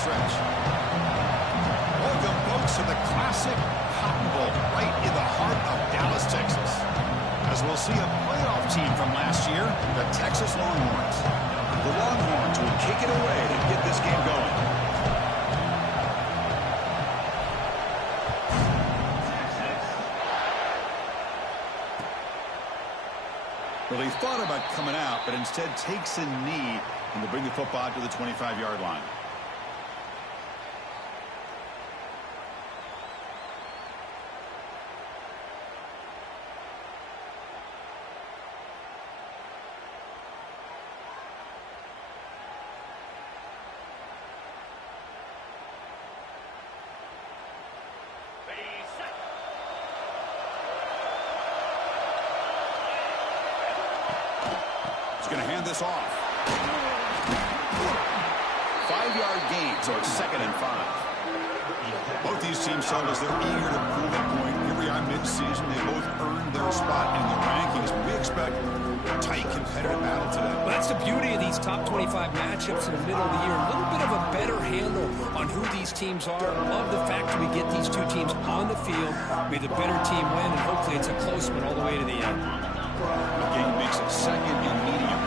stretch. Welcome, folks, to the classic Cotton Bowl right in the heart of Dallas, Texas. As we'll see a playoff team from last year, the Texas Longhorns. The Longhorns will kick it away to get this game going. Well, he thought about coming out, but instead takes a knee and will bring the football to the 25-yard line. Going to hand this off. 5-yard gain, so it's 2nd and 5. Both these teams told us they're eager to prove a point. Here we are mid-season. They both earned their spot in the rankings. We expect a tight, competitive battle today. Well, that's the beauty of these top 25 matchups in the middle of the year. A little bit of a better handle on who these teams are. Love the fact that we get these two teams on the field. May the better team win, and hopefully it's a close one all the way to the end. The game makes it 2nd and medium.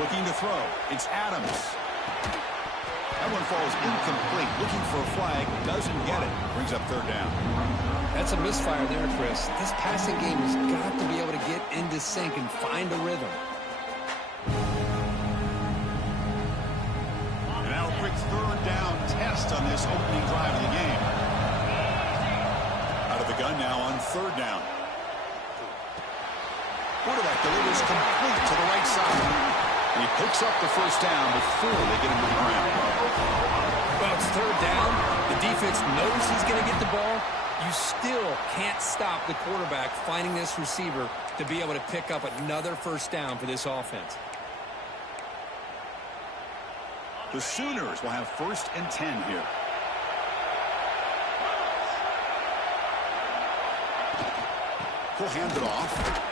Looking to throw. It's Adams. That one falls incomplete. Looking for a flag. Doesn't get it. Brings up 3rd down. That's a misfire there, Chris. This passing game has got to be able to get into sync and find a rhythm. And now a quick 3rd down test on this opening drive of the game. Out of the gun now on 3rd down. Quarterback delivers complete to the right side. And he picks up the 1st down before they get him to the ground. Well, it's 3rd down. The defense knows he's going to get the ball. You still can't stop the quarterback finding this receiver to be able to pick up another 1st down for this offense. The Sooners will have 1st and 10 here. He'll hand it off.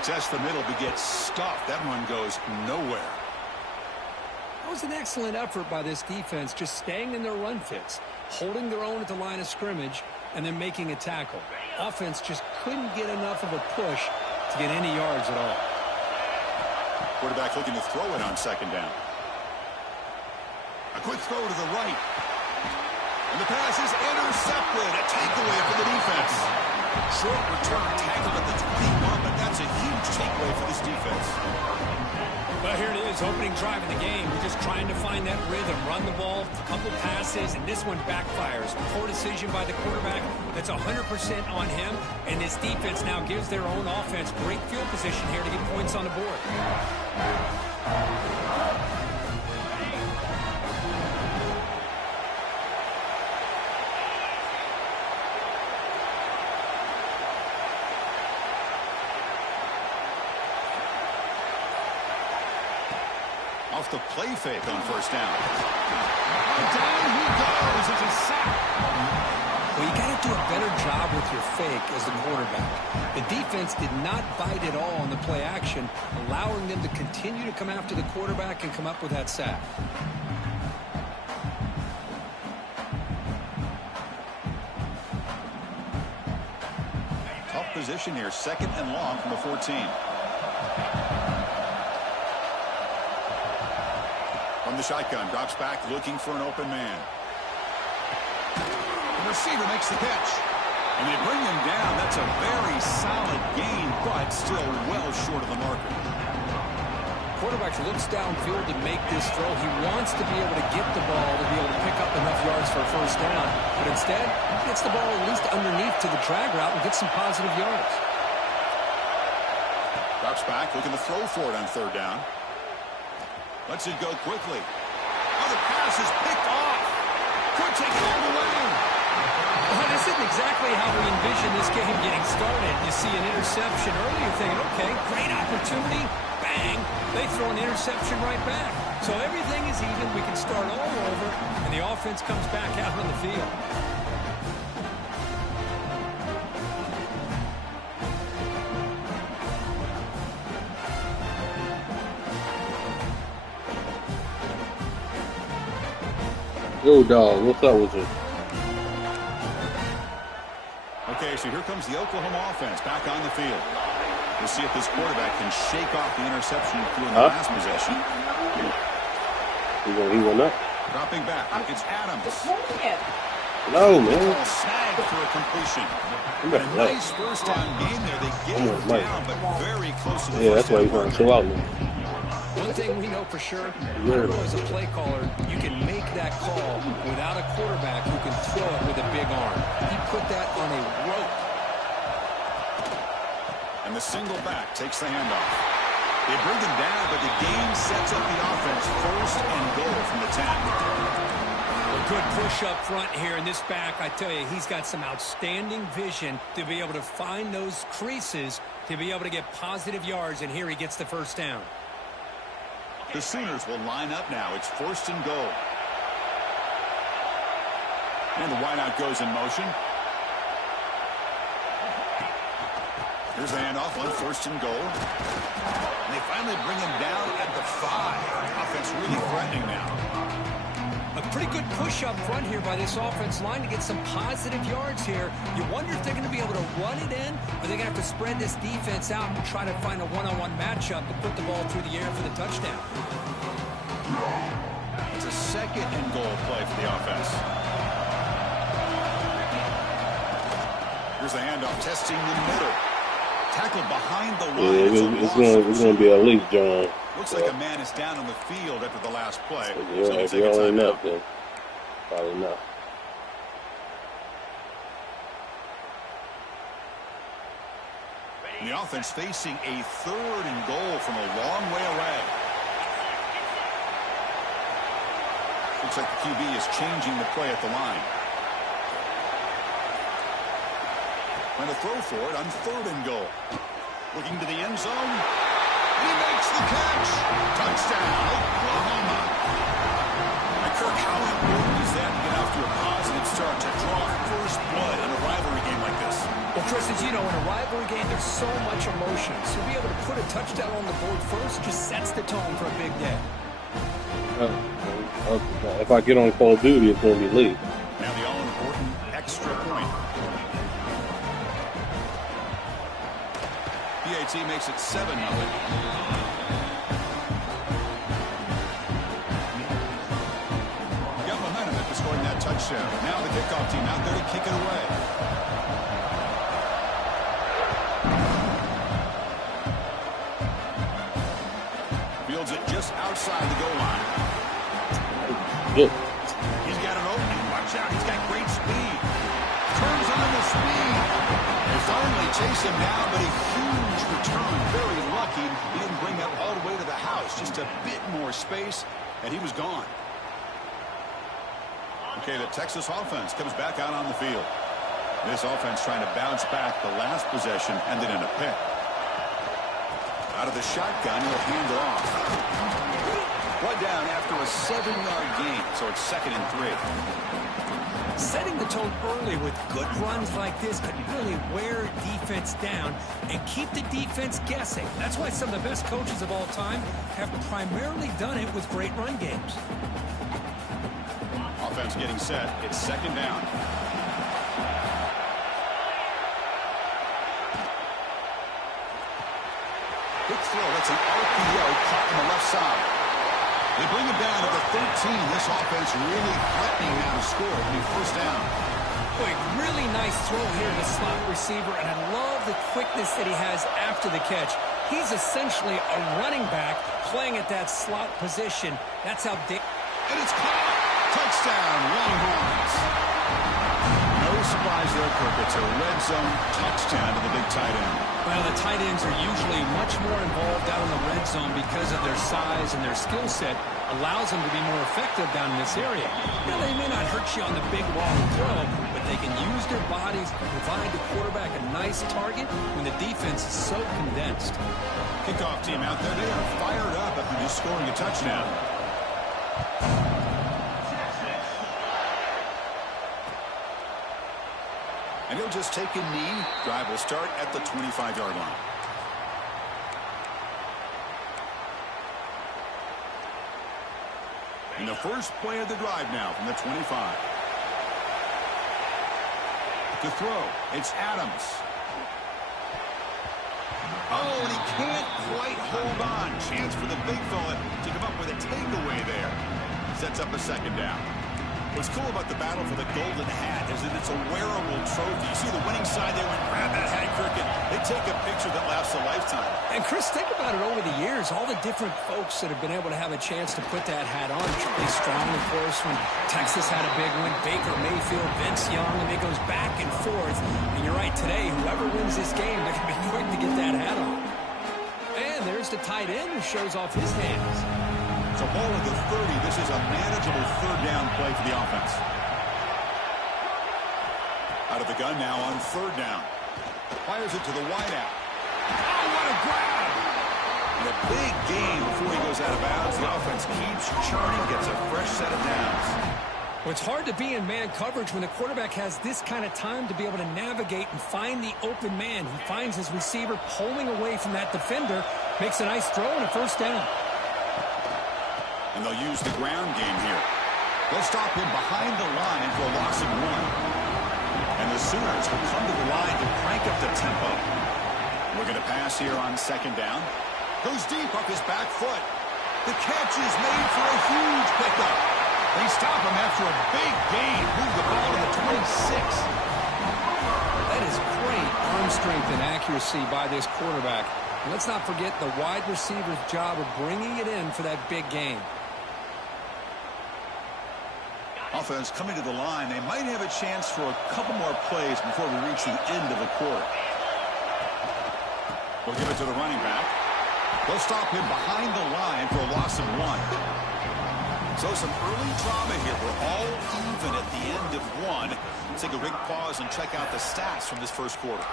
It's the middle, but gets stuffed. That one goes nowhere. That was an excellent effort by this defense, just staying in their run fits, holding their own at the line of scrimmage, and then making a tackle. Offense just couldn't get enough of a push to get any yards at all. Quarterback looking to throw it on 2nd down. A quick throw to the right. And the pass is intercepted. A takeaway for the defense. Short return tackled at the 21, but that's a huge takeaway for this defense. Well, here it is, opening drive of the game. We're just trying to find that rhythm, run the ball, a couple passes, and this one backfires. Poor decision by the quarterback. That's 100% on him, and this defense now gives their own offense great field position here to get points on the board. Off the play fake on 1st down. Down he goes. It's a sack. Well, you got to do a better job with your fake as the quarterback. The defense did not bite at all on the play action, allowing them to continue to come after the quarterback and come up with that sack. Tough position here. 2nd and long from the 14. From the shotgun, drops back, looking for an open man. The receiver makes the catch. And they bring him down. That's a very solid gain, but still well short of the marker. Quarterback looks downfield to make this throw. He wants to be able to get the ball to be able to pick up enough yards for a 1st down. But instead, he gets the ball at least underneath to the drag route and gets some positive yards. Drops back, looking to throw for it on 3rd down. Lets it go quickly. Oh, the pass is picked off. Could take it all the way. Well, this isn't exactly how we envision this game getting started. You see an interception early, you're thinking, okay, great opportunity. Bang, they throw an interception right back. So everything is even. We can start all over, and the offense comes back out on the field. Yo, dog, what's up with you? Okay, so here comes the Oklahoma offense back on the field. We'll see if this quarterback can shake off the interception through in the last possession. He went up. Dropping back, it's Adams. No, man. Ball snagged for a completion. A nice first down game there. They get it down, but very close to the yeah, that's why he's trying to chill out now. One thing we know for sure, as a play caller, you can make that call without a quarterback who can throw it with a big arm. He put that on a rope. And the single back takes the handoff. They bring him down, but the game sets up the offense first and goal from the 10. A good push up front here in this back. I tell you, he's got some outstanding vision to be able to find those creases, to be able to get positive yards, and here he gets the first down. The Sooners will line up now. It's first and goal. And the wideout goes in motion. Here's the handoff on first and goal. And they finally bring him down at the 5. Offense really threatening now. A pretty good push up front here by this offense line to get some positive yards here. You wonder if they're going to be able to run it in, or they're going to have to spread this defense out and try to find a one-on-one matchup and put the ball through the air for the touchdown. It's a second and goal play for the offense. Here's the handoff, testing the middle. Tackled behind the line. Yeah, it's going to be at least, John. Looks like a man is down on the field after the last play. Yeah, so if you're only enough, then probably not. The offense facing a third and goal from a long way away. Looks like the QB is changing the play at the line. Trying to throw for it on third and goal. Looking to the end zone. He makes the catch. Touchdown, Oklahoma. Now, Kirk, how important is that to get off to a positive start to draw first blood in a rivalry game like this? Well, Chris, as you know, in a rivalry game, there's so much emotion. So to be able to put a touchdown on the board first just sets the tone for a big day. If I get on Call of Duty, it's going to be late. Now the all-important extra point. PAT makes it 7-0. Got momentum after scoring that touchdown. Now the kickoff team out there to kick it away. Fields it just outside the goal line. Good. He's got an opening. Watch out. He's got great speed. Turns on the speed. They finally chase him down, but a huge return. Very lucky. He didn't bring that all the way to the house. Just a bit more space, and he was gone. Okay, the Texas offense comes back out on the field. This offense trying to bounce back. The last possession ended in a pick. Out of the shotgun, he'll hand it off. One down after a 7-yard gain, so it's 2nd and 3. Setting the tone early with good runs like this could really wear defense down and keep the defense guessing. That's why some of the best coaches of all time have primarily done it with great run games. Offense getting set. It's 2nd down. Big throw. That's an RPO caught on the left side. They bring him down to the 13. This offense really threatening now to score. It'll be 1st down. Boy, really nice throw here to the slot receiver, and I love the quickness that he has after the catch. He's essentially a running back playing at that slot position. That's how and it's caught. Touchdown, Longhorns. No surprise there, Kirk. It's a red zone touchdown to the big tight end. Well, the tight ends are usually much more involved out in the red zone because of their size and their skill set allows them to be more effective down in this area. Now, they may not hurt you on the big long throw, but they can use their bodies to provide the quarterback a nice target when the defense is so condensed. Kickoff team out there. They are fired up after just scoring a touchdown. And he'll just take a knee. Drive will start at the 25-yard line. And the first play of the drive now from the 25. To throw, it's Adams. Oh, and he can't quite hold on. Chance for the big fella to come up with a takeaway there. Sets up a second down. What's cool about the battle for the golden hat is that it's a wearable trophy. You see the winning side, they went grab that hat, cricket. They take a picture that lasts a lifetime. And Chris, think about it over the years, all the different folks that have been able to have a chance to put that hat on. Charlie Strong, of course, when Texas had a big one, Baker Mayfield, Vince Young, and it goes back and forth. And you're right, today, whoever wins this game, they're going to be quick to get that hat on. And there's the tight end who shows off his hands. So ball at the 30. This is a manageable third down play for the offense. Out of the gun now on third down. Fires it to the wideout. Oh, what a grab! And a big gain before he goes out of bounds. The offense keeps churning, gets a fresh set of downs. Well, it's hard to be in man coverage when the quarterback has this kind of time to be able to navigate and find the open man. He finds his receiver pulling away from that defender, makes a nice throw and a first down. And they'll use the ground game here. They'll stop him behind the line for a loss of 1. And the Sooners will come to the line to crank up the tempo. We're going to pass here on second down. Goes deep up his back foot. The catch is made for a huge pickup. They stop him after a big gain. Move the ball to the 26. That is great arm strength and accuracy by this quarterback. And let's not forget the wide receiver's job of bringing it in for that big gain. Offense coming to the line. They might have a chance for a couple more plays before we reach the end of the quarter. We'll give it to the running back. They'll stop him behind the line for a loss of 1. So some early drama here. We're all even at the end of 1. Let's take a big pause and check out the stats from this first quarter.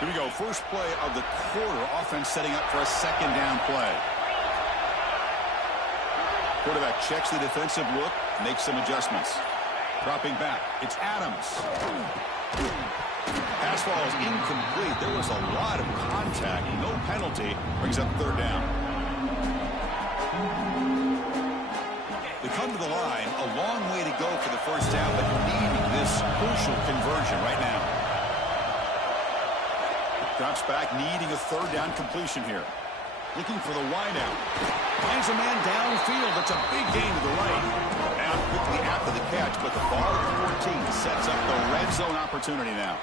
Here we go. First play of the quarter. Offense setting up for a second down play. Quarterback checks the defensive look, makes some adjustments. Dropping back. It's Adams. Pass ball is incomplete. There was a lot of contact. No penalty. Brings up third down. They come to the line. A long way to go for the first down, but needing this crucial conversion right now. Drops back, needing a third down completion here. Looking for the wideout. Finds a man downfield. That's a big gain to the right. Down quickly after the catch, but the ball at the 14 sets up the red zone opportunity now.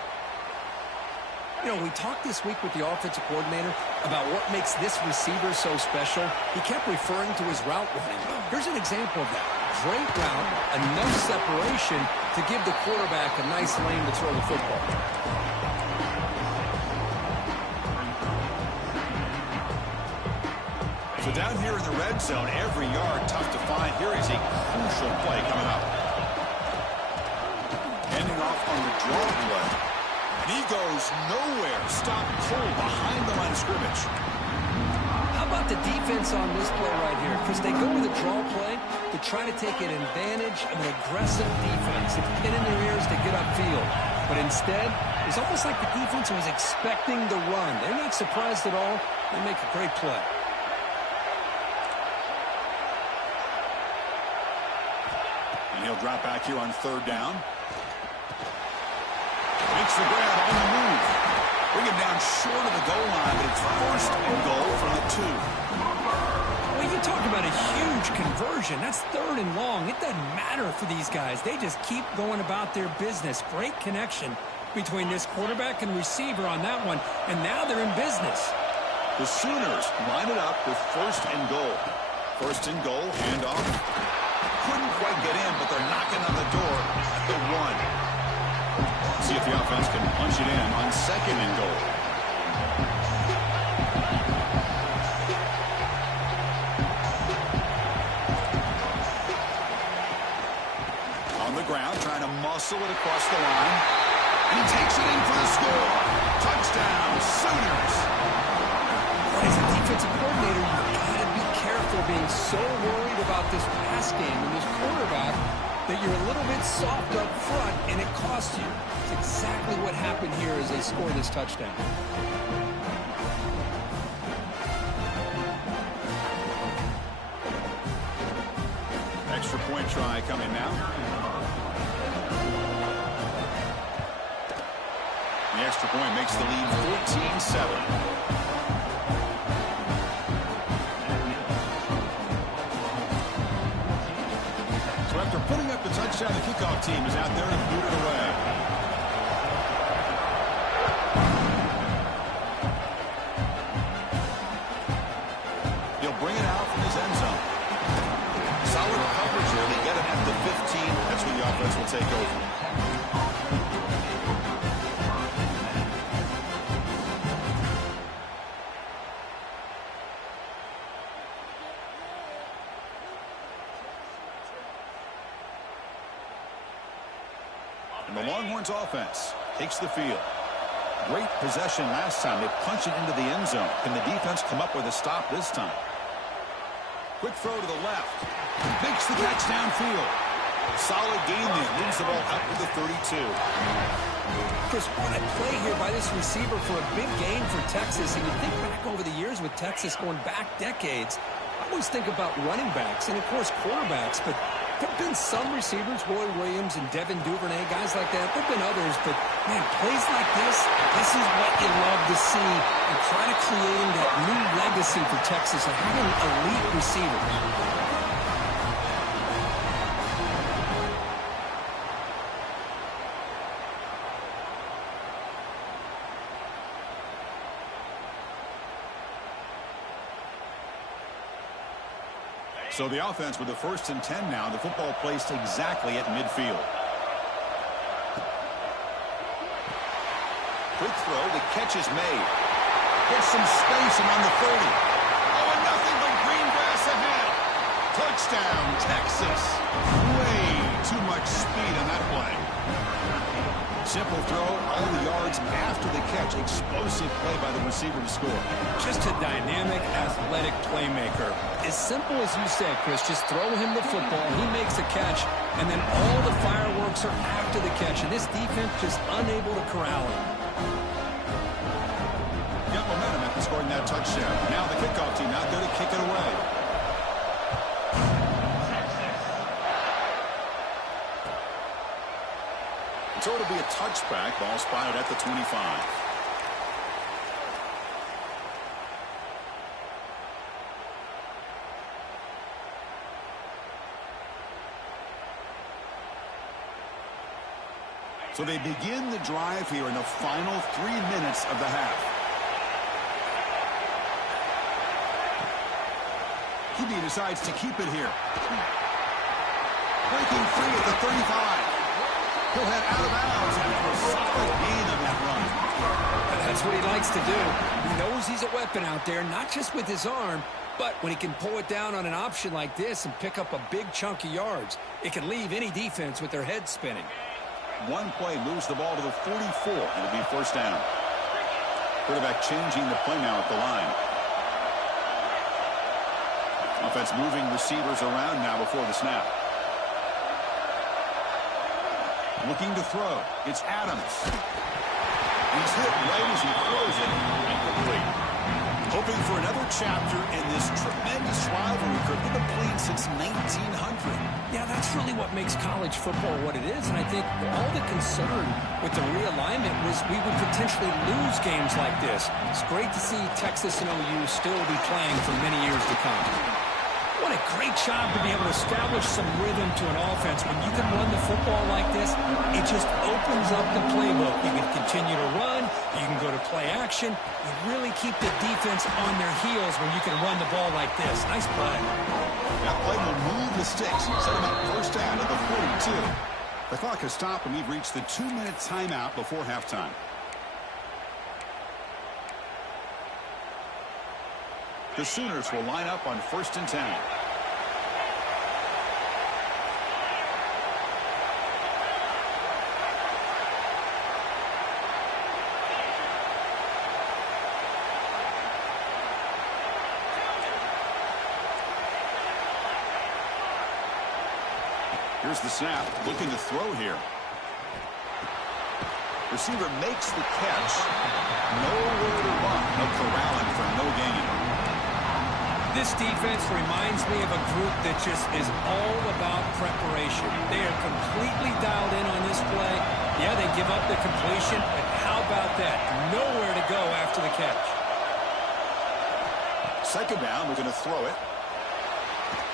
You know, we talked this week with the offensive coordinator about what makes this receiver so special. He kept referring to his route running. Here's an example of that. Great route, enough separation to give the quarterback a nice lane to throw the football. So down here in the red zone, every yard tough to find. Here is a crucial play coming up. Ending off on the draw play. And he goes nowhere. Stop cold behind the line of scrimmage. How about the defense on this play right here? Because they go with a draw play to try to take an advantage of an aggressive defense. It's pin in their ears to get upfield. But instead, it's almost like the defense was expecting the run. They're not surprised at all. They make a great play. And he'll drop back here on third down. Makes the grab on the move. Bring him down short of the goal line, but it's first and goal from the 2. Well, you talk about a huge conversion. That's third and long. It doesn't matter for these guys. They just keep going about their business. Great connection between this quarterback and receiver on that one, and now they're in business. The Sooners line it up with first and goal. First and goal, handoff. Couldn't quite get in, but they're knocking on the door at the 1. See if the offense can punch it in on second and goal. On the ground, trying to muscle it across the line. And he takes it in for the score. Touchdown, Sooners. As a defensive coordinator, you've got to be careful being so worried about this pass game and this quarterback. that you're a little bit soft up front, and it costs you. It's exactly what happened here as they score this touchdown. Extra point try coming now. The extra point makes the lead 14-7. So after putting up the touchdown, the kickoff team is out there to boot it away. He'll bring it out from his end zone. Solid coverage here. They get it at the 15. That's where the offense will take over. And the Longhorns offense takes the field. Great possession last time. They punch it into the end zone. Can the defense come up with a stop this time? Quick throw to the left. Makes the catch downfield. Solid game there. Moves the ball out to the 32. Chris, what a play here by this receiver for a big gain for Texas. And you think back over the years with Texas going back decades, I always think about running backs and, of course, quarterbacks. But there have been some receivers, Roy Williams and Devin Duvernay, guys like that. There have been others. But, man, plays like this is what you love to see. And try to creating that new legacy for Texas of having elite receivers. So the offense with the 1st and 10 now. The football placed exactly at midfield. Quick throw. The catch is made. Gets some space around the 30. Oh, and nothing but green grass ahead. Touchdown, Texas. Way too much speed on that play. Simple throw, all the yards after the catch. Explosive play by the receiver to score. Just a dynamic, athletic playmaker. As simple as you said, Chris, just throw him the football, he makes a catch, and then all the fireworks are after the catch. And this defense just unable to corral him. Got momentum after scoring that touchdown. Now the kickoff team out there to kick it away. So it'll be a touchback. Ball spotted at the 25. So they begin the drive here in the final 3 minutes of the half. QB decides to keep it here. Breaking free at the 35. He'll head out of bounds after a solid gain on that run. That's what he likes to do. He knows he's a weapon out there, not just with his arm, but when he can pull it down on an option like this and pick up a big chunk of yards, it can leave any defense with their head spinning. One play moves the ball to the 44. It'll be 1st down. Quarterback changing the play now at the line. Offense moving receivers around now before the snap. Looking to throw. It's Adams. He's hit right as he throws it. Incomplete. Hoping for another chapter in this tremendous rivalry. They've been playing since 1900. Yeah, that's really what makes college football what it is. And I think all the concern with the realignment was we would potentially lose games like this. It's great to see Texas and OU still be playing for many years to come. What a great job to be able to establish some rhythm to an offense. When you can run the football like this, it just opens up the playbook. You can continue to run. You can go to play action. You really keep the defense on their heels when you can run the ball like this. Nice play. That play will move the sticks. Set him up 1st down at the 42. The clock has stopped, and we've reached the 2-minute timeout before halftime. The Sooners will line up on 1st and 10. Here's the snap, looking to throw here. Receiver makes the catch. Nowhere to run. No corralling for no gain. This defense reminds me of a group that just is all about preparation. They are completely dialed in on this play. Yeah, they give up the completion, but how about that? Nowhere to go after the catch. Second down, we're going to throw it.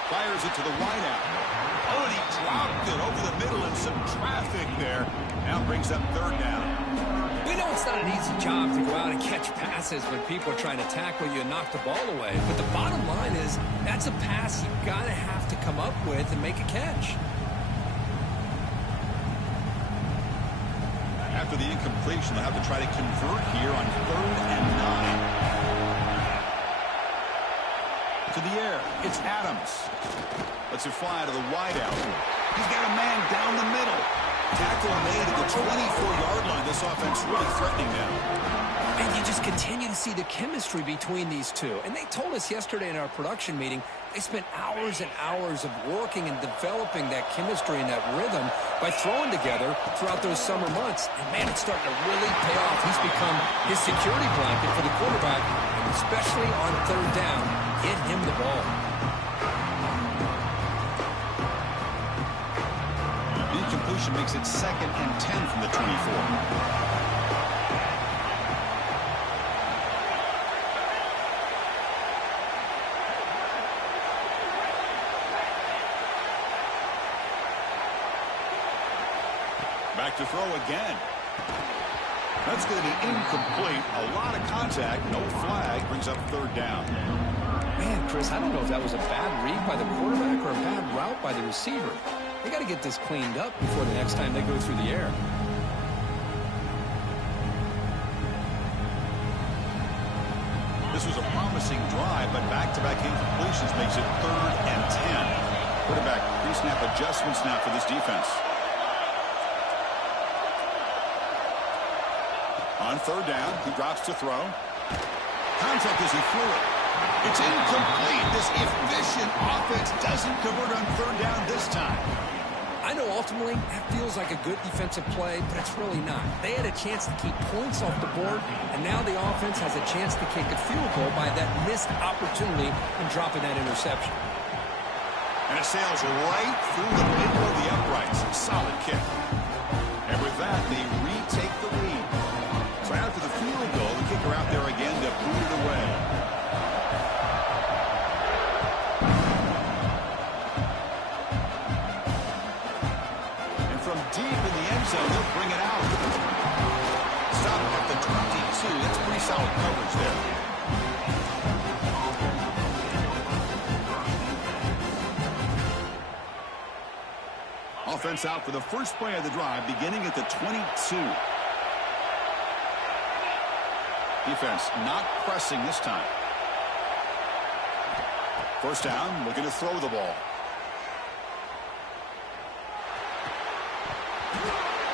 Fires it to the wideout. Oh, and he dropped it over the middle in some traffic there. Now brings up third down. We know it's not an easy job to go out and catch passes when people are trying to tackle you and knock the ball away. But the bottom line is that's a pass you've got to have to come up with and make a catch. After the incompletion, they'll have to try to convert here on 3rd and 9. To the air, it's Adams. Lets it fly to the wideout. He's got a man down the middle. Tackle made at the 24-yard line. This offense really threatening them. And you just continue to see the chemistry between these two. And they told us yesterday in our production meeting, they spent hours and hours of working and developing that chemistry and that rhythm by throwing together throughout those summer months. And, man, it's starting to really pay off. He's become his security blanket for the quarterback, and especially on 3rd down, get him the ball. Incompletion makes it 2nd and 10 from the 24. Back to throw again. That's going to be incomplete. A lot of contact. No flag. Brings up 3rd down. Man, Chris, I don't know if that was a bad read by the quarterback or a bad route by the receiver. They got to get this cleaned up before the next time they go through the air. This was a promising drive, but back-to-back incompletions makes it 3rd and 10. Quarterback pre-snap adjustments now for this defense. On 3rd down, he drops to throw. Contact as he threw it. It's incomplete. This efficient offense doesn't convert on 3rd down this time. I know ultimately that feels like a good defensive play, but it's really not. They had a chance to keep points off the board, and now the offense has a chance to kick a field goal by that missed opportunity and dropping that interception. And it sails right through the middle of the uprights. Solid kick. And with that, they retake the lead. So after the field goal, the kicker out there again to boot it away. And from deep in the end zone, they'll bring it out. Stop at the 22. That's pretty solid coverage there. Offense out for the first play of the drive, beginning at the 22. Defense not pressing this time. First down, looking to throw the ball.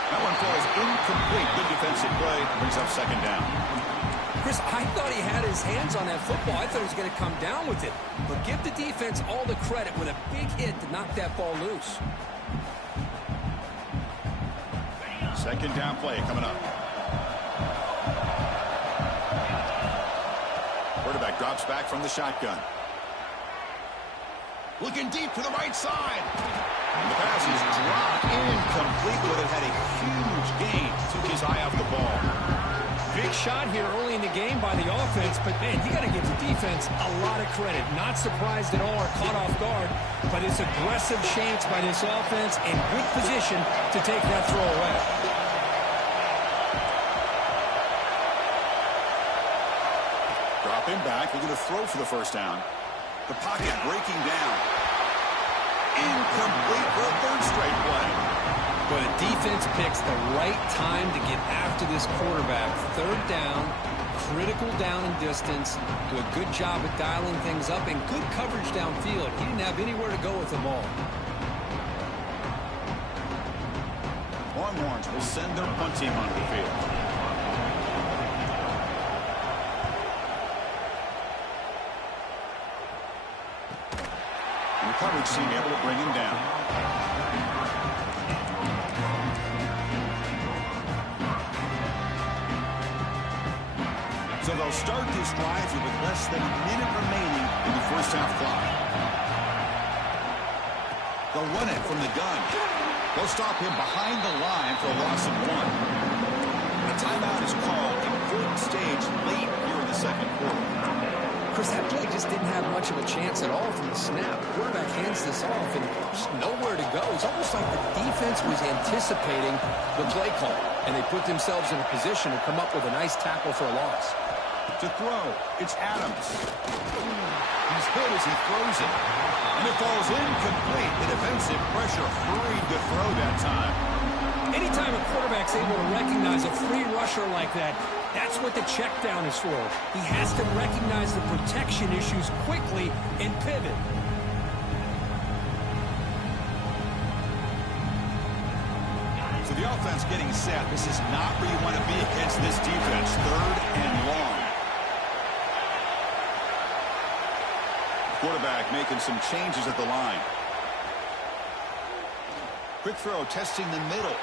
That one falls incomplete. Good defensive play. Brings up 2nd down. Chris, I thought he had his hands on that football. I thought he was going to come down with it. But give the defense all the credit with a big hit to knock that ball loose. 2nd down play coming up. Quarterback drops back from the shotgun. Looking deep to the right side. And the pass is dropped incomplete, but it had a huge gain. Took his eye off the ball. Big shot here early in the game by the offense, but, man, you got to give the defense a lot of credit. Not surprised at all or caught off guard, but it's aggressive chance by this offense and good position to take that throw away. Dropping back, we're going to throw for the first down. The pocket breaking down. Incomplete for a 3rd straight play. But the defense picks the right time to get after this quarterback. 3rd down, critical down and distance. Do a good job of dialing things up and good coverage downfield. He didn't have anywhere to go with the ball. Longhorns will send their punt team onto the field. And the coverage team able to bring him down. So they'll start this drive with less than a minute remaining in the first half clock. They'll run it from the gun. They'll stop him behind the line for a loss of 1. A timeout is called, important stage late here in the second quarter. Chris, that play just didn't have much of a chance at all from the snap. The quarterback hands this off and just nowhere to go. It's almost like the defense was anticipating the play call, and they put themselves in a position to come up with a nice tackle for a loss. To throw, it's Adams. He's hit as he throws it. And it falls incomplete. The defensive pressure hurried to throw that time. Anytime a quarterback's able to recognize a free rusher like that, that's what the check down is for. He has to recognize the protection issues quickly and pivot. So the offense getting set. This is not where you want to be against this defense. 3rd and long. Quarterback making some changes at the line. Quick throw testing the middle.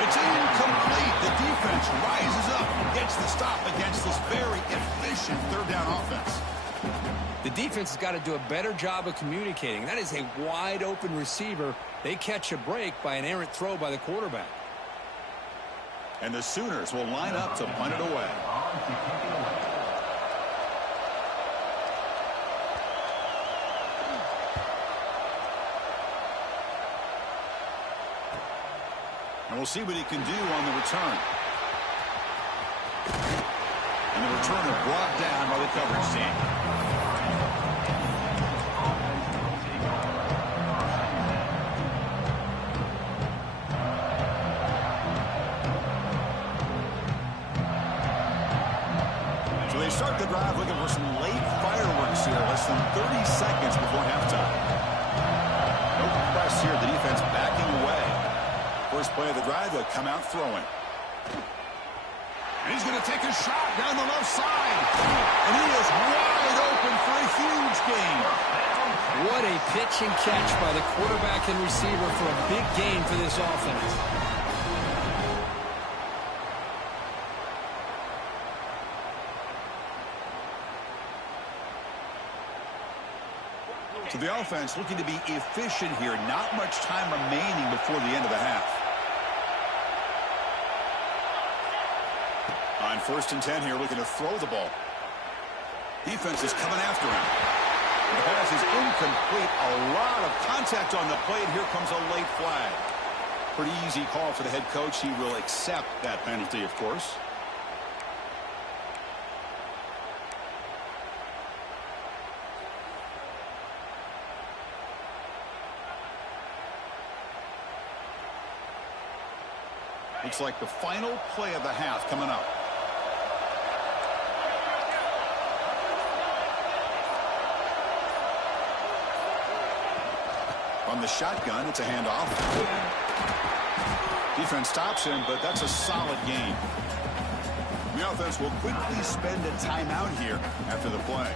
It's incomplete. The defense rises up and gets the stop against this very efficient 3rd down offense. The defense has got to do a better job of communicating. That is a wide open receiver. They catch a break by an errant throw by the quarterback. And the Sooners will line up to punt it away. And we'll see what he can do on the return. And the returner brought down by the coverage team. So they start the drive looking for some late fireworks here. Less than 30 seconds before halftime. No press here. The defense backing away. First play of the drive, they'll come out throwing. And he's going to take a shot down the left side. And he is wide open for a huge gain. What a pitch and catch by the quarterback and receiver for a big gain for this offense. So the offense looking to be efficient here. Not much time remaining before the end of the half. On 1st and 10 here, looking to throw the ball. Defense is coming after him. The pass is incomplete. A lot of contact on the play, and here comes a late flag. Pretty easy call for the head coach. He will accept that penalty, of course. Looks like the final play of the half coming up. From the shotgun, it's a handoff. Defense stops him, but that's a solid gain. The offense will quickly spend a timeout here after the play.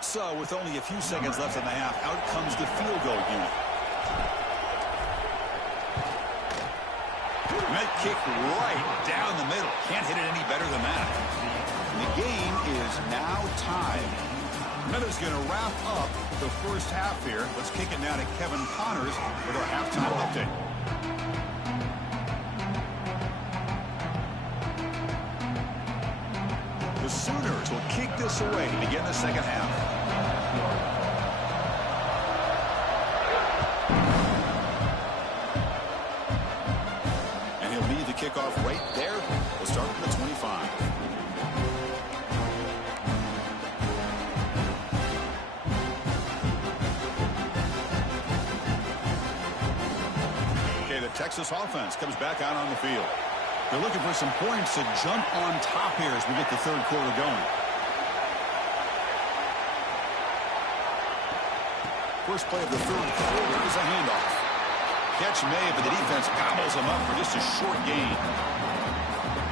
So, with only a few seconds left in the half, out comes the field goal unit. And that kick right down the middle. Can't hit it any better than that. The game is now tied. Meta's going to wrap up the first half here. Let's kick it now to Kevin Connors with our halftime update. The Sooners will kick this away to begin the second half. And he'll lead the kickoff right there. We'll start from the 25. Okay, the Texas offense comes back out on the field. They're looking for some points to jump on top here as we get the third quarter going. First play of the third quarter is a handoff. Catch made, but the defense gobbles him up for just a short gain.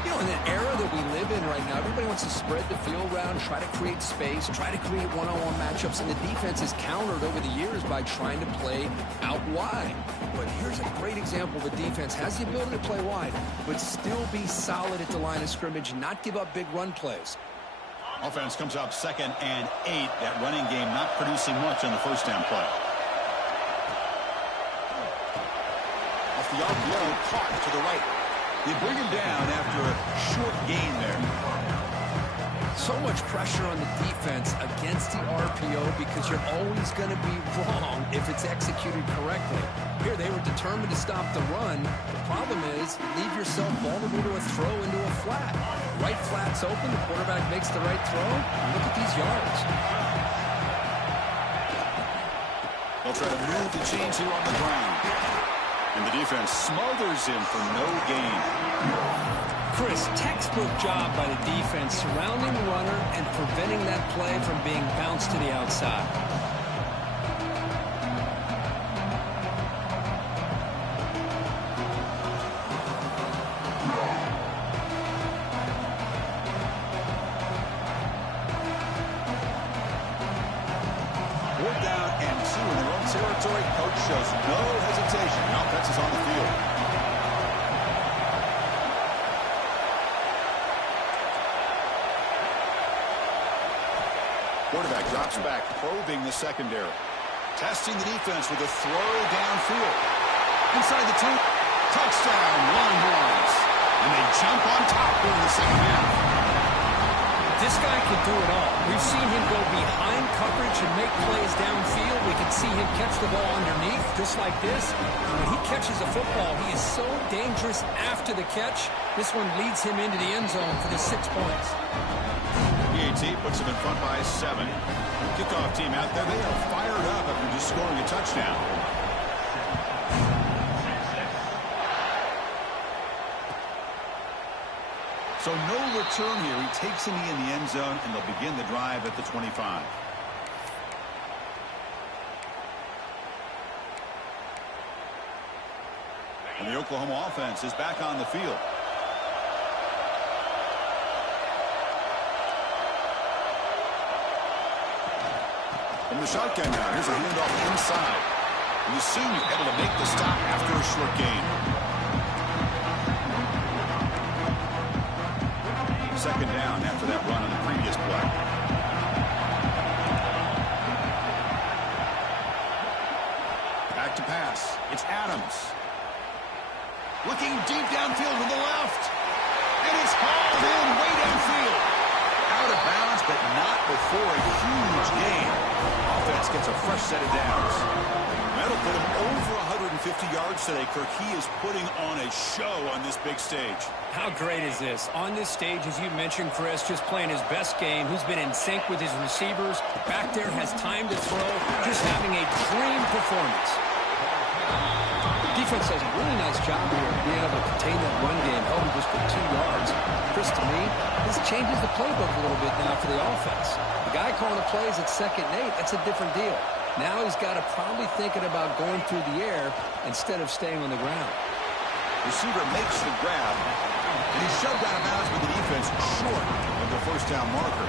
You know, In an era that we live in right now, everybody wants to spread the field around, try to create space, try to create one-on-one matchups, and the defense is countered over the years by trying to play out wide. But here's a great example of a defense has the ability to play wide, but still be solid at the line of scrimmage, not give up big run plays. Offense comes up 2nd and 8. That running game not producing much on the first down play. Off the RPO, caught to the right. You bring him down after a short gain there. So much pressure on the defense against the RPO because you're always going to be wrong if it's executed correctly. Here, they were determined to stop the run. The problem is, leave yourself vulnerable to a throw into a flat. Right flat's open, the quarterback makes the right throw. Look at these yards. They'll try to move the chains here on the ground. And the defense smothers him for no gain. Chris, textbook job by the defense surrounding the runner and preventing that play from being bounced to the outside. Fourth down and 2 in their own territory. Coach shows no hesitation. The offense is on the field. Quarterback drops back, probing the secondary. Testing the defense with a throw downfield. Inside the 2. Touchdown, Longhorns. And they jump on top here in the second half. This guy can do it all. We've seen him go behind coverage and make plays downfield. We can see him catch the ball underneath, just like this. When he catches a football, he is so dangerous after the catch. This one leads him into the end zone for the 6 points. PAT puts them in front by 7. Kickoff team out there. They are fired up after just scoring a touchdown. So no return here. He takes a knee in the end zone, and they'll begin the drive at the 25. And the Oklahoma offense is back on the field. From the shotgun now, here's a handoff inside. And you soon you're able to make the stop after a short gain. Second down after that run on the previous play. Back to pass. It's Adams. Looking deep downfield to the left. And it's hauled in way downfield. Out of bounds, but not before a huge gain. Offense gets a fresh set of downs. That'll put him over 150 yards today, Kirk. He is putting on a show on this big stage. How great is this? On this stage, as you mentioned, Chris, just playing his best game. He's been in sync with his receivers. Back there has time to throw. Just having a dream performance. Defense does a really nice job here being able to contain that run game, held him just for 2 yards. Chris, to me, this changes the playbook a little bit now for the offense. The guy calling the plays at 2nd and 8, that's a different deal. Now he's got to probably thinking about going through the air instead of staying on the ground. Receiver makes the grab, and he's shoved out of bounds with the defense short of the first down marker.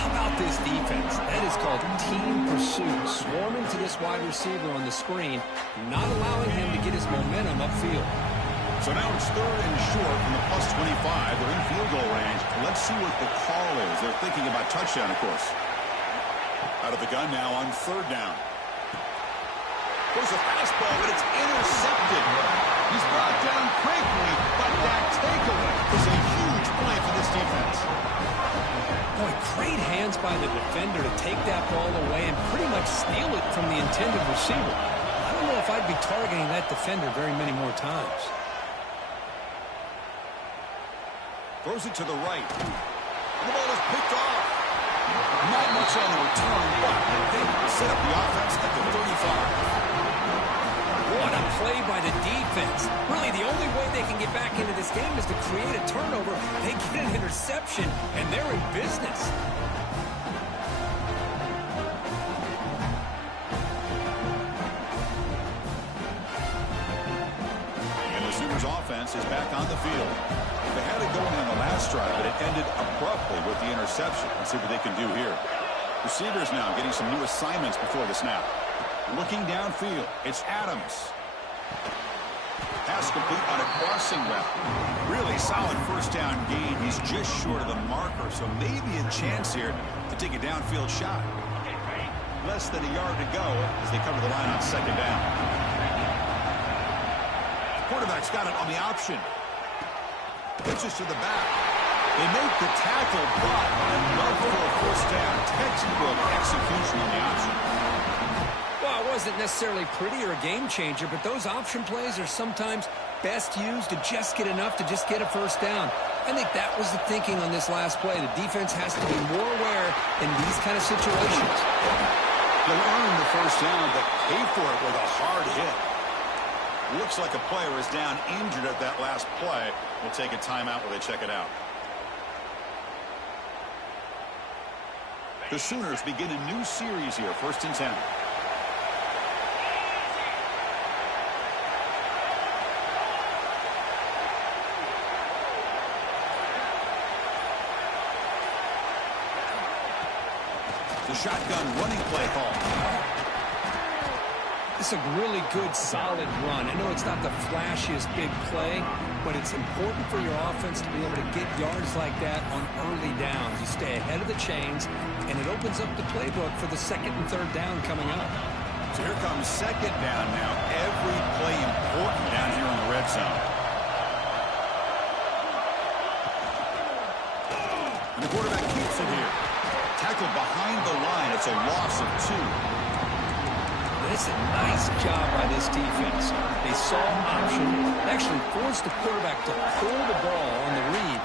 How about this defense? That is called team pursuit. Swarming to this wide receiver on the screen, not allowing him to get his momentum upfield. So now it's 3rd and short from the +25. They're in field goal range. Let's see what the call is. They're thinking about touchdown, of course. Out of the gun now on 3rd down. There's a fastball, but it's intercepted. He's brought down quickly, but that takeaway is a huge play for this defense. Boy, great hands by the defender to take that ball away and pretty much steal it from the intended receiver. I don't know if I'd be targeting that defender very many more times. Throws it to the right. The ball is picked off. Not much on the return, but they set up the offense at the 35. What a play by the defense. Really, the only way they can get back into this game is to create a turnover. They get an interception, and they're in business. And the Sooners offense is back on the field. They had it going in last drive, but it ended abruptly with the interception. Let's see what they can do here. Receivers now getting some new assignments before the snap. Looking downfield, it's Adams. Pass complete on a crossing route. Really solid first down gain. He's just short of the marker, so maybe a chance here to take a downfield shot. Less than a yard to go as they cover the line on second down. Quarterback's got it on the option. Pitches to the back. They make the tackle, but enough for a first down. Textbook execution on the option. Well, it wasn't necessarily pretty or a game changer, but those option plays are sometimes best used to just get enough to just get a first down. I think that was the thinking on this last play. The defense has to be more aware in these kind of situations. They'll earn the first down, but pay for it with a hard hit. Looks like a player is down injured at that last play. We'll take a timeout while they check it out. The Sooners begin a new series here, 1st and 10. The shotgun running play call. It's a really good, solid run. I know it's not the flashiest big play, but it's important for your offense to be able to get yards like that on early downs. You stay ahead of the chains, and it opens up the playbook for the 2nd and 3rd down coming up. So here comes 2nd down now. Every play important down here in the red zone. And the quarterback keeps it here. Tackled behind the line. It's a loss of 2. It's a nice job by this defense. They saw option, actually forced the quarterback to pull the ball on the read,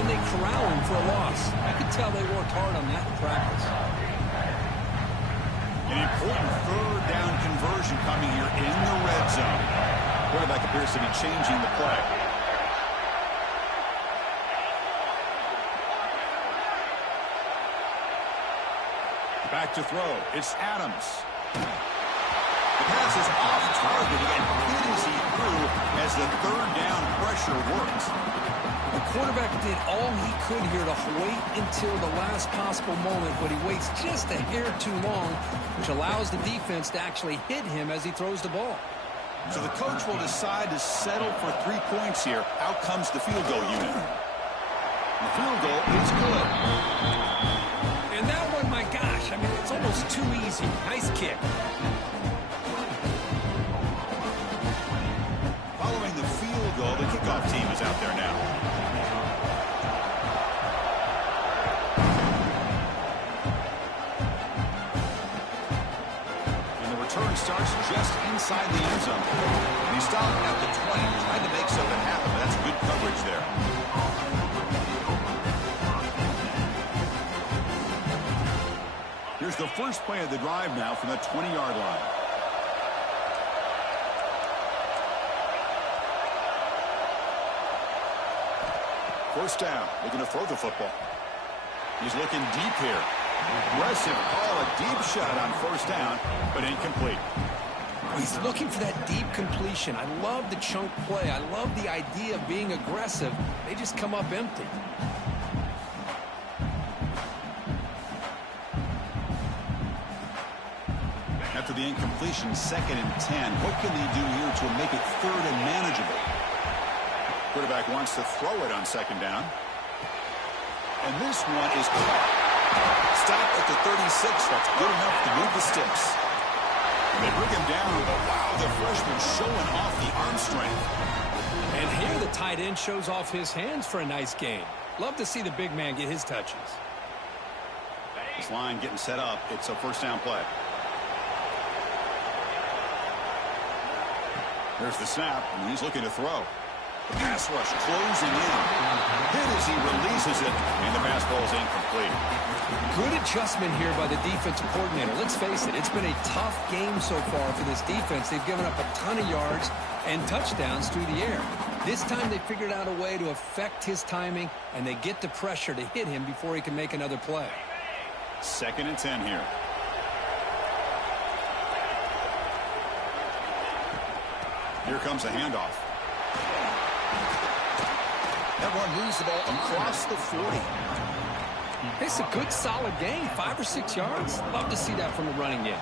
then they corral him for a loss. I could tell they worked hard on that in practice. An important 3rd down conversion coming here in the red zone. Quarterback appears to be changing the play. Back to throw. It's Adams. The pass is off target and hit as he threw as the 3rd down pressure works. The quarterback did all he could here to wait until the last possible moment, but he waits just a hair too long, which allows the defense to actually hit him as he throws the ball. So the coach will decide to settle for 3 points here. Out comes the field goal unit. The field goal is good. And that one, my gosh, I mean, it's almost too easy. Nice kick. Following the field goal, the kickoff team is out there now. And the return starts just inside the end zone. And he stopped at the 20, trying to make something happen. That's good coverage there. Here's the first play of the drive now from the 20-yard line. First down, looking to throw the football. He's looking deep here. Aggressive call, a deep shot on first down, but incomplete. He's looking for that deep completion. I love the chunk play. I love the idea of being aggressive. They just come up empty. After the incompletion, 2nd and 10. What can they do here to make it 3rd and manageable? Quarterback wants to throw it on 2nd down. And this one is caught. Stopped at the 36. That's good enough to move the sticks. They bring him down, but wow, the freshman showing off the arm strength. And here the tight end shows off his hands for a nice gain. Love to see the big man get his touches. This line getting set up. It's a first down play. There's the snap, and he's looking to throw. The pass rush closing in. Hit as he releases it, and the pass ball is incomplete. Good adjustment here by the defensive coordinator. Let's face it, it's been a tough game so far for this defense. They've given up a ton of yards and touchdowns through the air. This time they figured out a way to affect his timing, and they get the pressure to hit him before he can make another play. 2nd and 10 here. Here comes a handoff. That run moves the ball across the 40. It's a good, solid gain, 5 or 6 yards. Love to see that from the running game.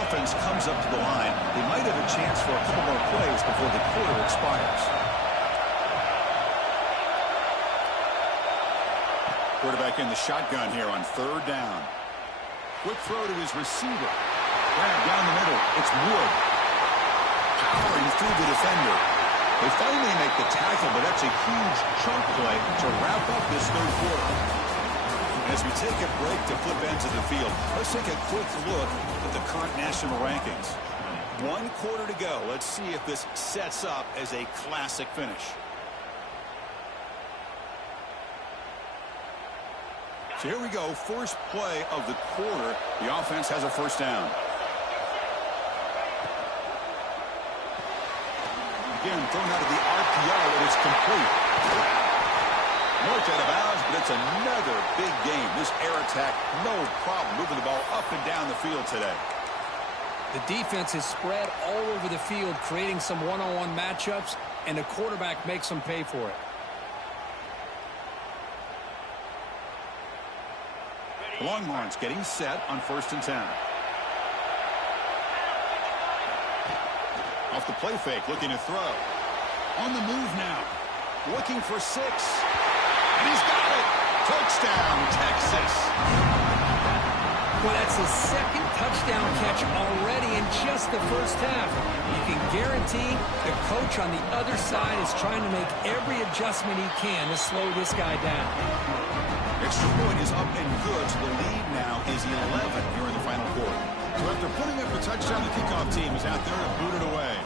Offense comes up to the line. They might have a chance for a couple more plays before the quarter expires. Quarterback in the shotgun here on 3rd down. Quick throw to his receiver. Grab down the middle. It's Wood. Powering through the defender. They finally make the tackle, but that's a huge chunk play to wrap up this 3rd quarter. As we take a break to flip ends of the field, let's take a quick look at the current national rankings. 1 quarter to go. Let's see if this sets up as a classic finish. So here we go, first play of the quarter. The offense has a 1st down. Again, thrown out of the RPO, and it's complete. Marked out of bounds, but it's another big game. This air attack, no problem moving the ball up and down the field today. The defense is spread all over the field, creating some one-on-one matchups, and the quarterback makes them pay for it. The Longhorns getting set on 1st and 10. Off the play fake, looking to throw. On the move now. Looking for 6. And he's got it. Touchdown, Texas. Well, that's his 2nd touchdown catch already in just the 1st half. You can guarantee the coach on the other side is trying to make every adjustment he can to slow this guy down. Extra point is up and good, so the lead now is 11 here in the final quarter. So after putting up a touchdown, the kickoff team is out there to boot it away.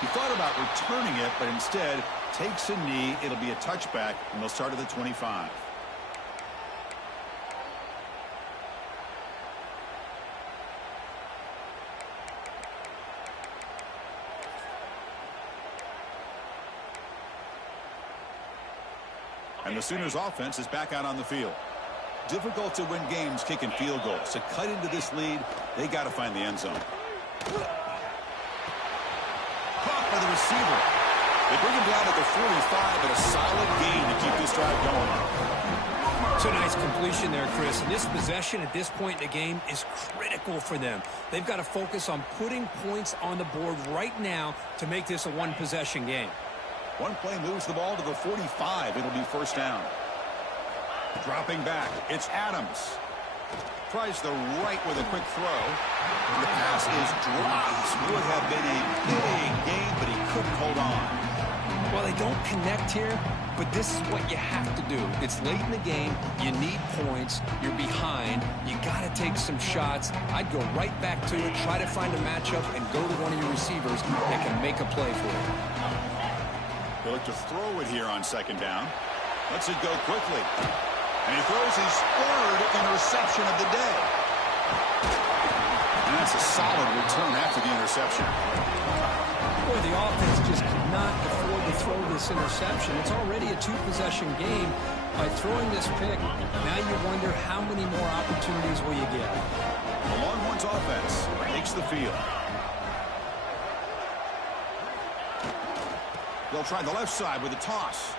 He thought about returning it, but instead takes a knee. It'll be a touchback, and they'll start at the 25. And the Sooners offense is back out on the field. Difficult to win games kicking field goals. To cut into this lead, they got to find the end zone. Caught by the receiver. They bring him down at the 45, but a solid gain to keep this drive going. It's a nice completion there, Chris. And this possession at this point in the game is critical for them. They've got to focus on putting points on the board right now to make this a one-possession game. One play moves the ball to the 45. It'll be 1st down. Dropping back, it's Adams. Tries the right with a quick throw. The pass is dropped. Would have been a big game, but he couldn't hold on. Well, they don't connect here, but this is what you have to do. It's late in the game. You need points. You're behind. You got to take some shots. I'd go right back to it, try to find a matchup, and go to one of your receivers that can make a play for you. They look to throw it here on 2nd down. Lets it go quickly. And he throws his 3rd interception of the day. And that's a solid return after the interception. Boy, the offense just could not afford to throw this interception. It's already a 2-possession game. By throwing this pick, now you wonder how many more opportunities will you get. The Longhorns offense takes the field. They'll try the left side with a toss.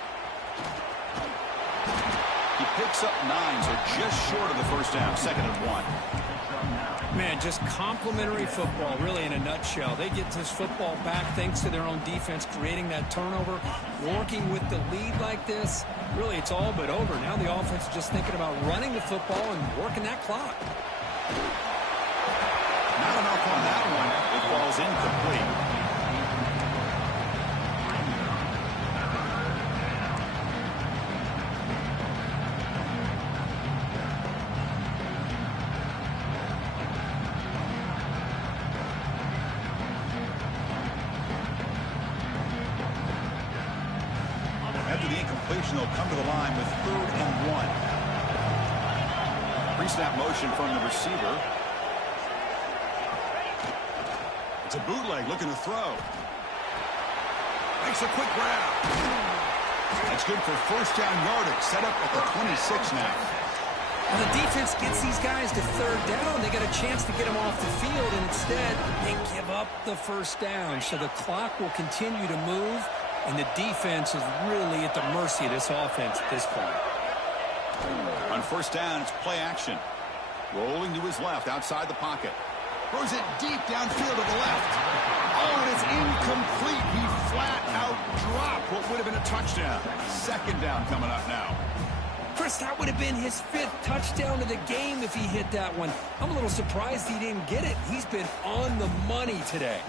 He picks up 9, so just short of the 1st down, 2nd and 1. Man, just complimentary football, really, in a nutshell. They get this football back thanks to their own defense, creating that turnover, working with the lead like this. Really, it's all but over. Now the offense is just thinking about running the football and working that clock. Not enough on that one. It falls incomplete. After the incompletion, they'll come to the line with 3rd and 1. Pre-snap motion from the receiver. It's a bootleg looking to throw. Makes a quick grab. That's good for first down yardage. Set up at the 26 now. When the defense gets these guys to third down, they got a chance to get them off the field, and instead they give up the first down. So the clock will continue to move, and the defense is really at the mercy of this offense at this point. On first down, it's play action. Rolling to his left, outside the pocket. Throws it deep downfield to the left. Oh, and it's incomplete. He flat out dropped what would have been a touchdown. Second down coming up now. Chris, that would have been his 5th touchdown of the game if he hit that one. I'm a little surprised he didn't get it. He's been on the money today.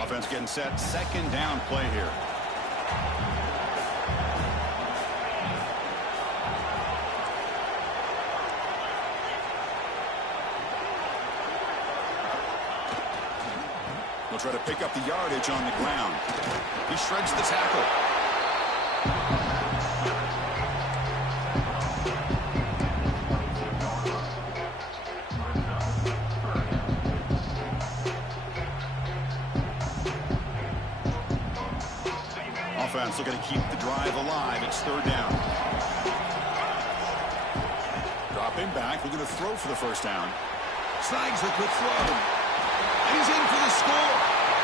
Offense getting set. Second down play here. He'll try to pick up the yardage on the ground. He shreds the tackle. Offense looking to keep the drive alive. It's third down. Dropping back, looking to throw for the first down. Snags the quick throw. And he's in for the score.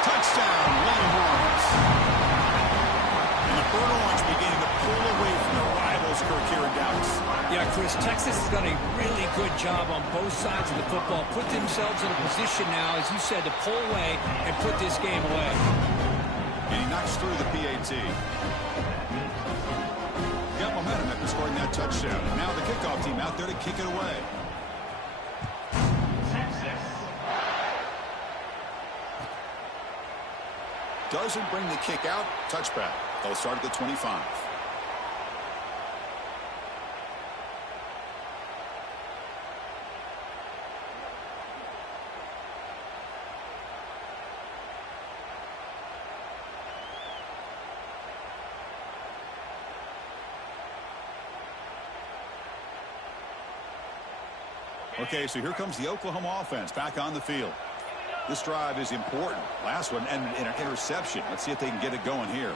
Touchdown, Longhorns. And the Burnt Orange beginning to pull away from their rivals, Kirk, here in Dallas. Yeah, Chris, Texas has done a really good job on both sides of the football. Put themselves in a position now, as you said, to pull away and put this game away. And he knocks through the PAT. Got momentum after scoring that touchdown. Now the kickoff team out there to kick it away. Doesn't bring the kick out. Touchback. They'll start at the 25. Okay, so here comes the Oklahoma offense back on the field. This drive is important. Last one ended in an interception. Let's see if they can get it going here.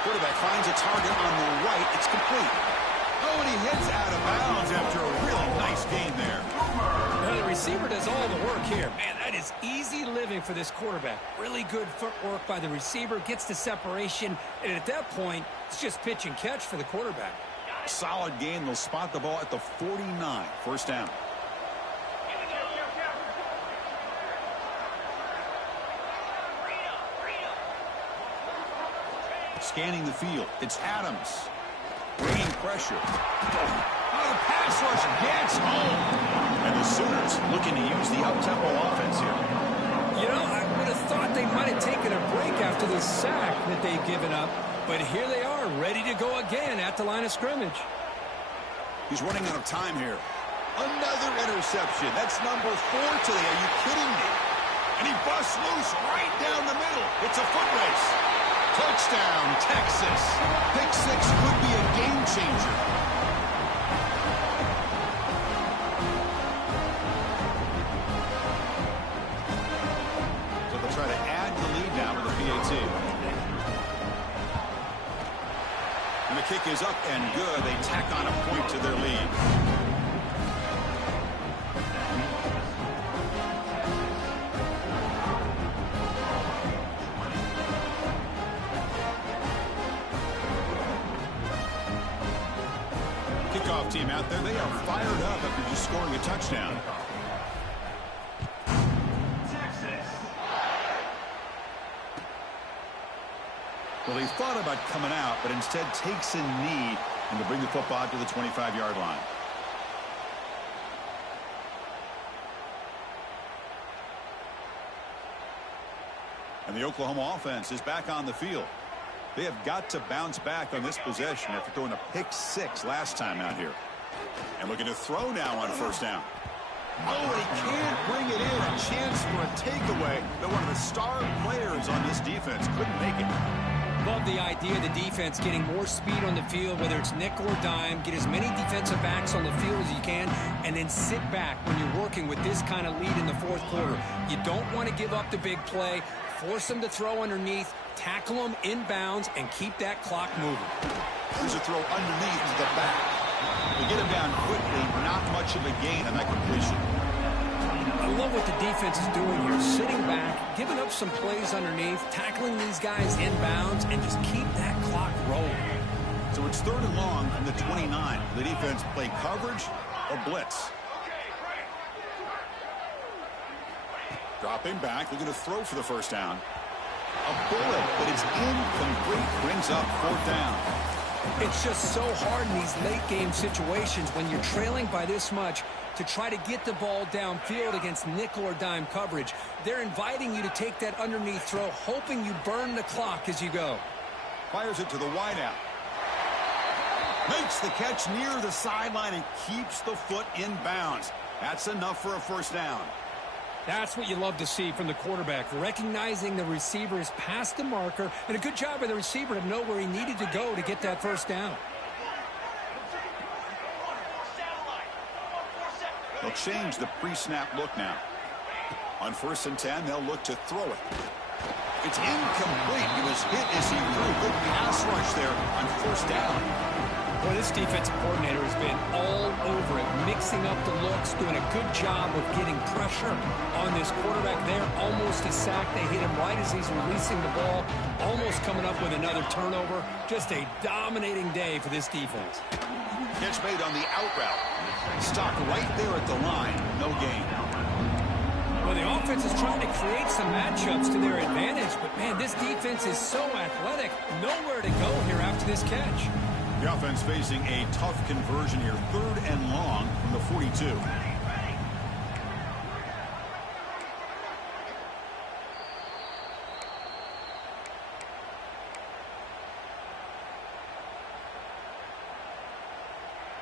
Quarterback finds a target on the right. It's complete. Oh, and he hits out of bounds after a really nice game there. Now the receiver does all the work here. Man, that is easy living for this quarterback. Really good footwork by the receiver. Gets the separation. And at that point, it's just pitch and catch for the quarterback. Solid game. They'll spot the ball at the 49. First down. Scanning the field. It's Adams. Bringing pressure. Oh, the pass rush gets home. And the Sooners looking to use the up-tempo offense here. You know, I would have thought they might have taken a break after the sack that they've given up. But here they are, ready to go again at the line of scrimmage. He's running out of time here. Another interception. That's number 4 today. Are you kidding me? And he busts loose right down the middle. It's a foot race. Touchdown, Texas. Pick 6 could be a game changer. So they'll try to add the lead now with the PAT. And the kick is up and good. They tack on a point to their lead. Kickoff team out there, they are fired up after just scoring a touchdown. Well, they thought about coming out, but instead takes a knee and to bring the football to the 25-yard line. And the Oklahoma offense is back on the field. They have got to bounce back on this possession after throwing a pick 6 last time out here. And looking to throw now on first down. Oh, he can't bring it in. A chance for a takeaway, but one of the star players on this defense couldn't make it. Love the idea of the defense getting more speed on the field, whether it's nickel or dime. Get as many defensive backs on the field as you can, and then sit back when you're working with this kind of lead in the fourth quarter. You don't want to give up the big play. Force them to throw underneath, tackle them inbounds, and keep that clock moving. Here's a throw underneath to the back. They get him down quickly, not much of a gain on that completion. I love what the defense is doing here. Sitting back, giving up some plays underneath, tackling these guys inbounds, and just keep that clock rolling. So it's 3rd and long from the 29. The defense play coverage or blitz. Dropping back, they're going to throw for the first down. A bullet, but it's incomplete. Brings up 4th down. It's just so hard in these late-game situations when you're trailing by this much to try to get the ball downfield against nickel or dime coverage. They're inviting you to take that underneath throw, hoping you burn the clock as you go. Fires it to the wideout. Makes the catch near the sideline and keeps the foot in bounds. That's enough for a first down. That's what you love to see from the quarterback, recognizing the receiver is past the marker, and a good job by the receiver to know where he needed to go to get that first down. They'll change the pre-snap look now. On 1st and 10, they'll look to throw it. It's incomplete. He was hit as he threw. Good pass rush there on 1st down. Boy, this defensive coordinator has been all over it, mixing up the looks, doing a good job of getting pressure on this quarterback there. Almost a sack. They hit him right as he's releasing the ball, almost coming up with another turnover. Just a dominating day for this defense. Catch made on the out route. Stopped right there at the line. No gain. Well, the offense is trying to create some matchups to their advantage, but, man, this defense is so athletic. Nowhere to go here after this catch. The offense facing a tough conversion here. 3rd and long from the 42.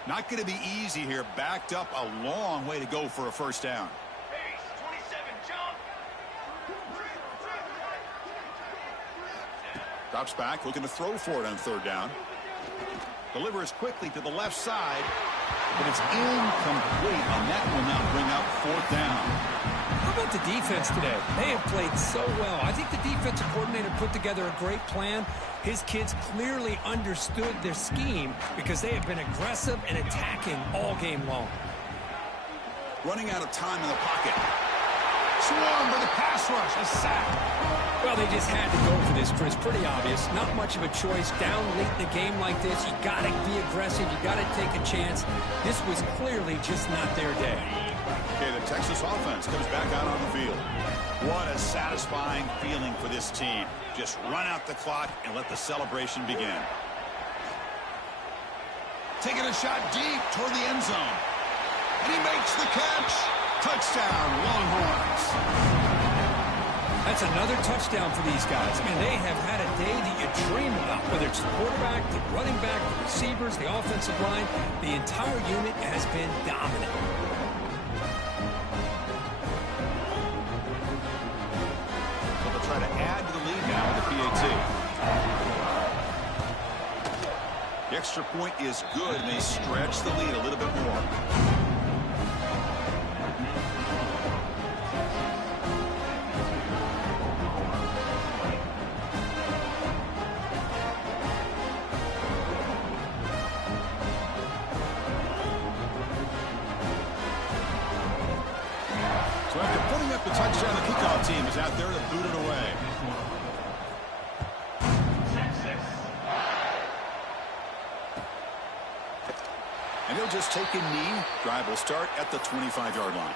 Not going to be easy here. Backed up a long way to go for a first down. Drops back, looking to throw for it on 3rd down. Delivers quickly to the left side, but it's incomplete, and that will now bring up 4th down. How about the defense today? They have played so well. I think the defensive coordinator put together a great plan. His kids clearly understood their scheme because they have been aggressive and attacking all game long. Running out of time in the pocket. Swarmed by the pass rush, a sack. Well, they just had to go for this, Chris. Pretty obvious. Not much of a choice. Down late in the game like this, you got to be aggressive. You got to take a chance. This was clearly just not their day. Okay, the Texas offense comes back out on the field. What a satisfying feeling for this team. Just run out the clock and let the celebration begin. Taking a shot deep toward the end zone. And he makes the catch. Touchdown, Longhorns. That's another touchdown for these guys. Man, they have had a day that you dream about, whether it's the quarterback, the running back, the receivers, the offensive line. The entire unit has been dominant. So they'll try to add to the lead now with the PAT. The extra point is good, and they stretch the lead a little bit more. So after putting up the touchdown, the kickoff team is out there to boot it away. And he'll just take a knee. Drive will start at the 25-yard line.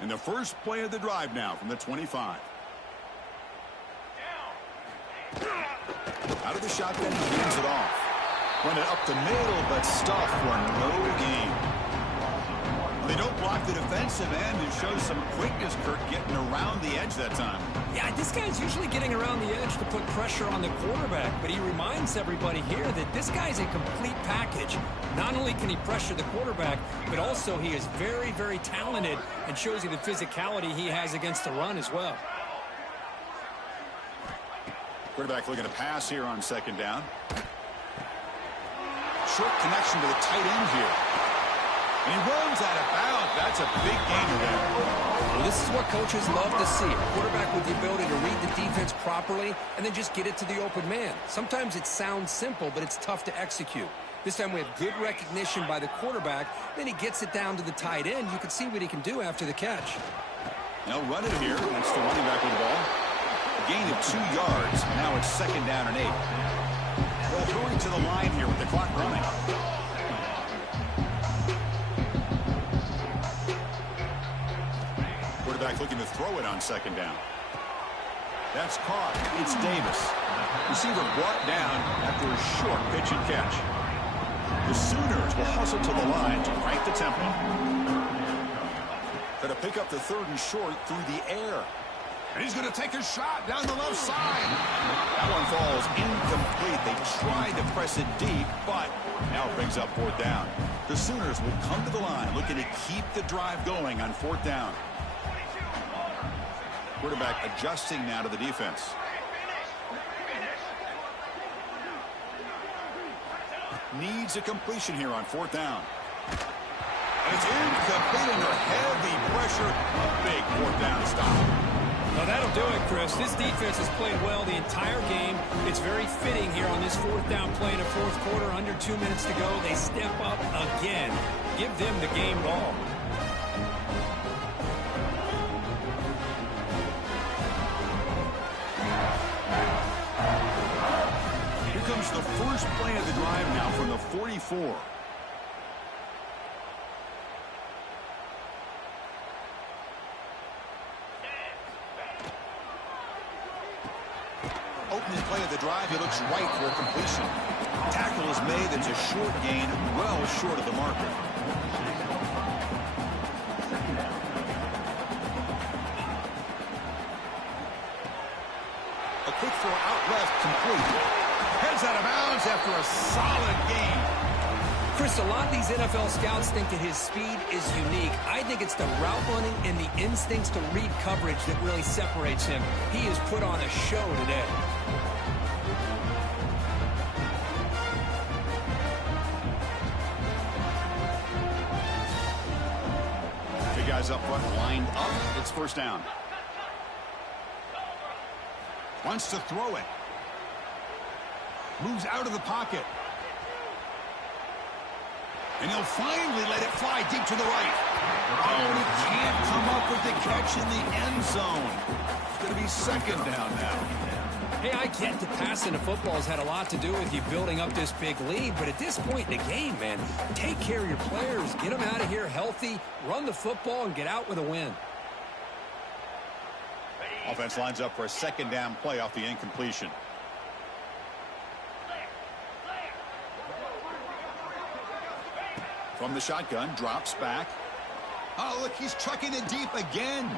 And the first play of the drive now from the 25. Out of the shotgun, he hands it off. Run it up the middle, but stuffed for no gain. They don't block the defensive end and show some quickness, Kurt, getting around the edge that time. Yeah, this guy's usually getting around the edge to put pressure on the quarterback, but he reminds everybody here that this guy's a complete package. Not only can he pressure the quarterback, but also he is very, very talented and shows you the physicality he has against the run as well. Quarterback looking to pass here on second down. Short connection to the tight end here. And he runs out of bounds. That's a big gainer there. Well, this is what coaches love to see. A quarterback with the ability to read the defense properly and then just get it to the open man. Sometimes it sounds simple, but it's tough to execute. This time we have good recognition by the quarterback. Then he gets it down to the tight end. You can see what he can do after the catch. They'll run it here. That's the running back with the ball. A gain of 2 yards. Now it's second down and 8. They'll hurry to the line here with the clock running. Quarterback looking to throw it on second down. That's caught. It's Davis. Receiver brought down after a short pitch and catch. The Sooners will hustle to the line to crank the tempo. Got to pick up the 3rd and short through the air. And he's going to take a shot down the left side. That one falls incomplete. They tried to press it deep, but now it brings up 4th down. The Sooners will come to the line looking to keep the drive going on 4th down. Quarterback adjusting now to the defense. Needs a completion here on 4th down. And it's incomplete under heavy pressure. A big 4th down stop. Now that'll do it, Chris. This defense has played well the entire game. It's very fitting here on this 4th down play in the 4th quarter. Under 2 minutes to go. They step up again. Give them the game ball. Here comes the first play of the drive now from the 44. Opening play of the drive, he looks right for a completion. Tackle is made. It's a short gain, well short of the marker. A quick throw out left, complete. Heads out of bounds after a solid gain. Chris, a lot of these NFL scouts think that his speed is unique. I think it's the route running and the instincts to read coverage that really separates him. He has put on a show today. Two guys up front lined up. It's first down. Wants to throw it. Moves out of the pocket. And he'll finally let it fly deep to the right. Oh, and he can't come up with the catch in the end zone. It's going to be second down now. Hey, I get the passing of football has had a lot to do with you building up this big lead, but at this point in the game, man, take care of your players. Get them out of here healthy, run the football, and get out with a win. Offense lines up for a second down play off the incompletion. From the shotgun, drops back. Oh, look, he's trucking it deep again.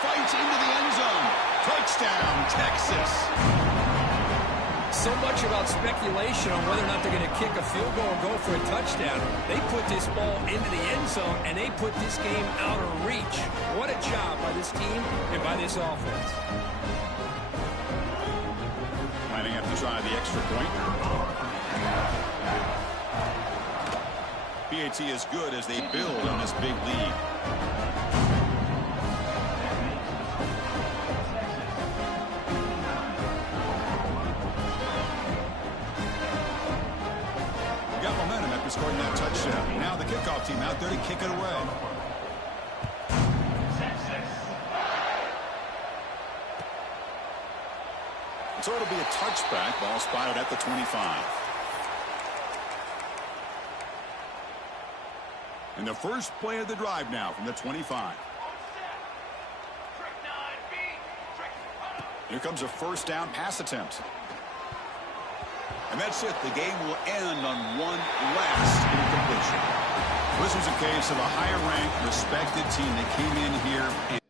Fights into the end zone. Touchdown, Texas. So much about speculation on whether or not they're going to kick a field goal or go for a touchdown. They put this ball into the end zone, and they put this game out of reach. What a job by this team and by this offense. Lining up to try the extra point. PAT is good as they build on this big lead. Got momentum after scoring that touchdown. Now the kickoff team out there to kick it away. So it'll be a touchback. Ball spotted at the 25. And the first play of the drive now from the 25. Here comes a first down pass attempt. And that's it. The game will end on one last incompletion. This was a case of a higher-ranked, respected team that came in here and